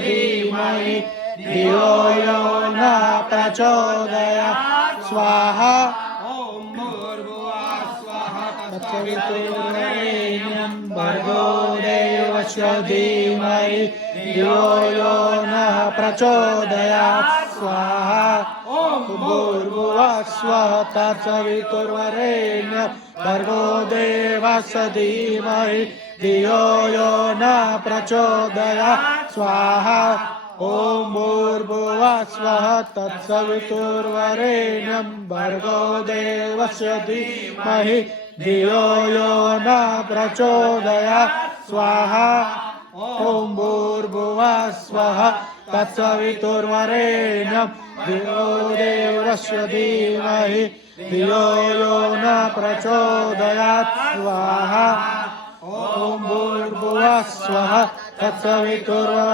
धीमहि धियो यो न प्रचोदयात् स्वाहा ॐ भूर्भुवः स्वः तत्सवितुर्वरेण्यं भर्गो देवस्य धीमहि धियो यो न प्रचोदयात् स्वाहा ॐ भूर्भुवः स्वः तत्सवितुर्वरेण्यं भर्गो देवस्य धीमहि धियो यो न प्रचोदयात् स्वाहा ॐ भूर्भुवः स्वः तत्सवितुर्वरेण्यं भर्गो देवस्य धीमहि धियो यो न प्रचोदयात् स्वाहा ॐ भूर्भुवः स्वः तत्सवितुर्वरेण्यं धियो देवस्य धीमहि धियो यो न प्रचोदयात् स्वाहा ॐ भूर्भुवः स्वः तत्सवितुर्वरेण्यं